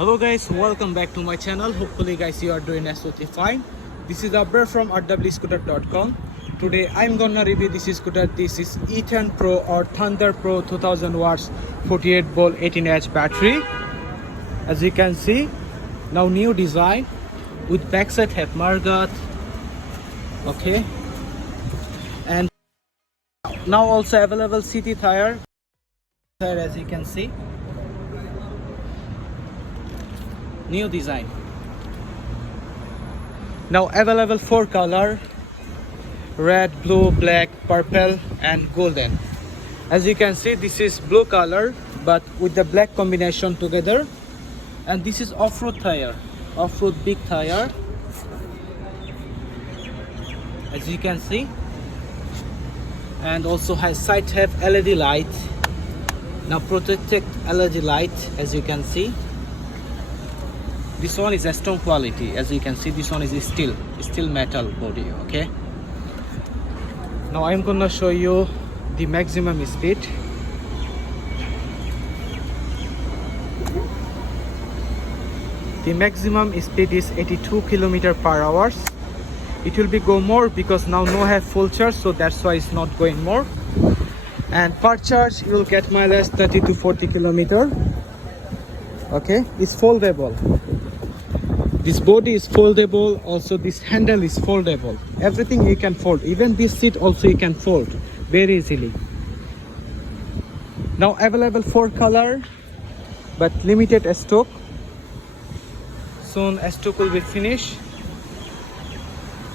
Hello guys, welcome back to my channel. Hopefully guys you are doing absolutely fine. This is Abrar from rwscooter.com. Today I'm gonna review this scooter. This is E10 Pro or Thunder Pro 2000 watts 48 volt 18Ah battery. As you can see, now new design with backside have margot. Okay, and now also available city tire as you can see. New design. Now available 4 color: red, blue, black, purple and golden. As you can see, this is blue color but with the black combination together. And this is off-road tire, off-road big tire, as you can see. And also has side have LED light. Now protected LED light, as you can see. This one is a strong quality, as you can see. This one is steel metal body. Okay, now I'm gonna show you the maximum speed. The maximum speed is 82 km/h. It will be go more because now no have full charge, so that's why it's not going more. And per charge you will get mileage 30 to 40 km. Okay, it's foldable. This body is foldable, also this handle is foldable. Everything you can fold, even this seat also you can fold very easily. Now available 4 color but limited stock. Soon stock will be finished.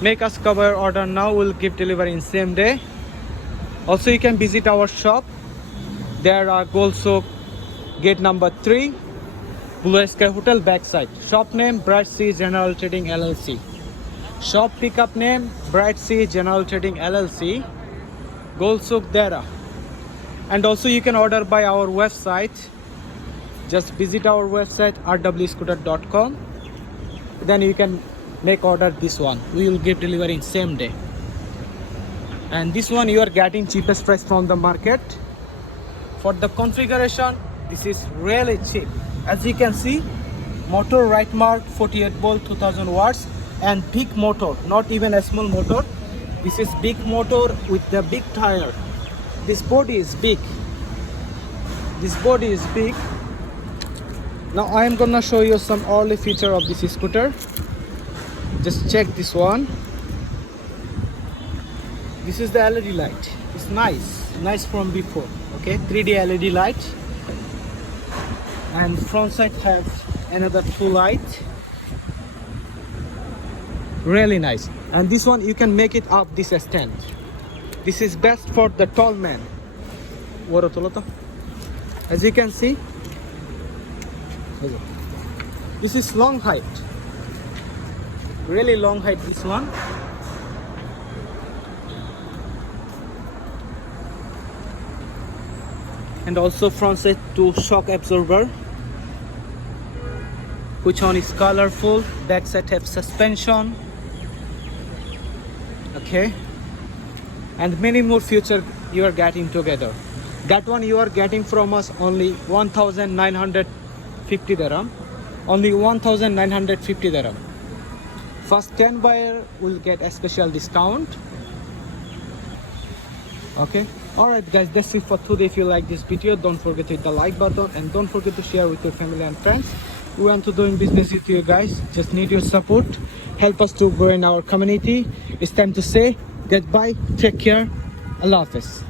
Make us cover order now, we'll give delivery in same day. Also you can visit our shop. There are Gold Soak, gate number 3, Blue Sky Hotel backside. Shop name Bright Sea General Trading LLC. Shop pickup name Bright Sea General Trading LLC, Gold Soak Dera. And also you can order by our website. Just visit our website rwscooter.com. Then you can make order this one. We will give delivery in same day. And this one you are getting cheapest price from the market. For the configuration, this is really cheap. As you can see, motor right mark 48 volt 2000 watts and big motor, not even a small motor. This is big motor with the big tire. This body is big. This body is big. Now I am gonna show you some early feature of this scooter. Just check this one. This is the LED light. It's nice from before. Okay, 3D LED light. And front side has another 2 light. Really nice. And this one you can make it up this stand. This is best for the tall man. As you can see, this is long height. Really long height, this one. And also front side 2 shock absorber, which one is colorful. Back side have suspension. Okay, and many more features you are getting together. That one you are getting from us only 1950 dirham. Only 1950 dirham. First 10 buyer will get a special discount. Okay, alright guys, that's it for today. If you like this video, don't forget to hit the like button and don't forget to share with your family and friends. We want to doing business with you guys. Just need your support. Help us to grow in our community. It's time to say goodbye. Take care. Allah Hafiz.